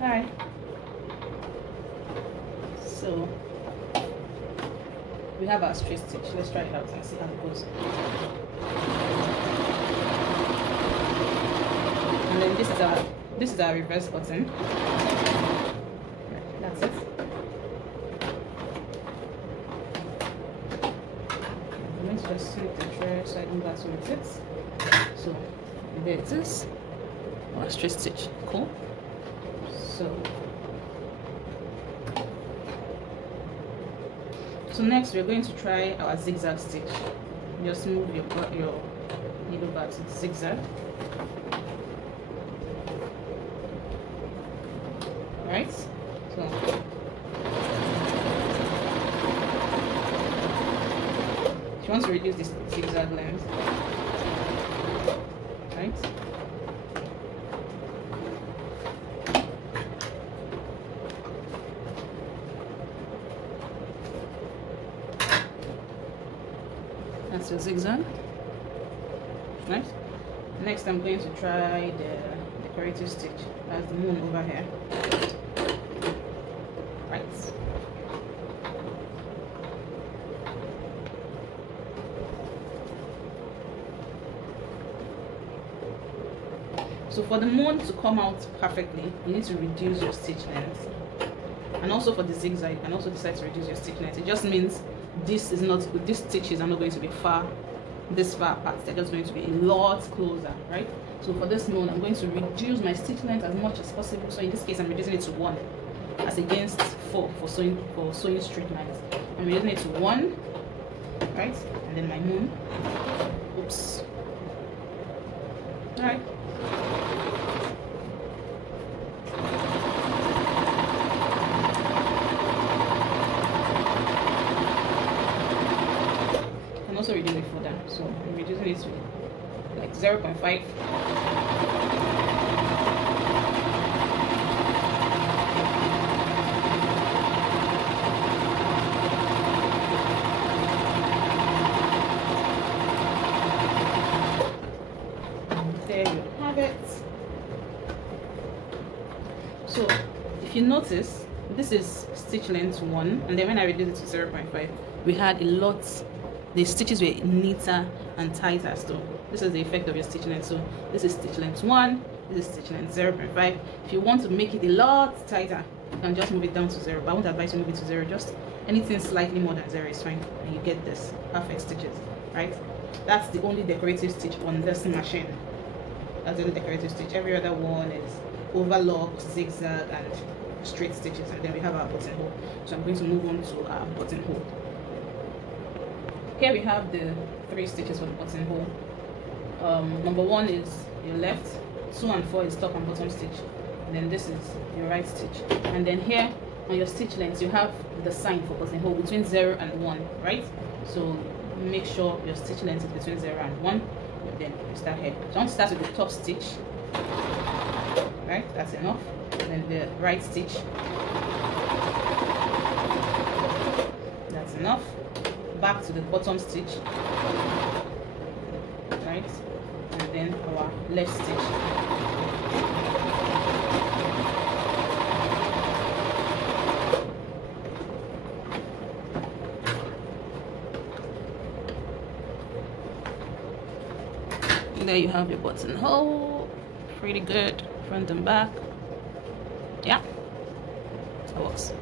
Alright, so we have our straight stitch. Let's try it out and see how it goes. And then this is our reverse button. Right, that's it. I'm going to just slip the tray so I don't go through with it. So there it is. Our straight stitch. Cool. So next we're going to try our zigzag stitch. Just move your needle back to zigzag. Right? So if you want to reduce this zigzag length, right? That's your zigzag. Right? Next I'm going to try the decorative stitch. That's the moon over here. Right. So for the moon to come out perfectly, you need to reduce your stitch length. And also for the zigzag, you can also decide to reduce your stitch length. It just means these stitches are not going to be this far apart. They're just going to be a lot closer, right? So for this moon, I'm going to reduce my stitch length as much as possible. So in this case, I'm reducing it to 1 as against 4 for sewing straight lines. I'm reducing it to 1, right? And then my moon. Oops. All right. Also reduce it further, so I'm reducing it to like 0.5. There you have it. So if you notice, this is stitch length 1, and then when I reduce it to 0.5, we had a lot. The stitches were neater and tighter. So this is the effect of your stitch length. So this is stitch length 1, this is stitch length 0.5. If you want to make it a lot tighter, you can just move it down to 0, but I won't advise you move it to 0. Just anything slightly more than 0 is fine, and you get this perfect stitches, right? That's the only decorative stitch on this machine. That's the only decorative stitch. Every other one is overlock, zigzag, and straight stitches. And then we have our buttonhole. So I'm going to move on to our buttonhole. Here we have the 3 stitches for the buttonhole. Number 1 is your left, 2 and 4 is top and bottom stitch, and then this is your right stitch. And then here on your stitch length, you have the sign for buttonhole between 0 and 1, right? So make sure your stitch length is between 0 and 1. And then you start here. So I want to start with the top stitch, right? That's enough. And then the right stitch, that's enough. Back to the bottom stitch, right? And then our left stitch. And there you have your buttonhole. Pretty good, front and back. Yeah, that works.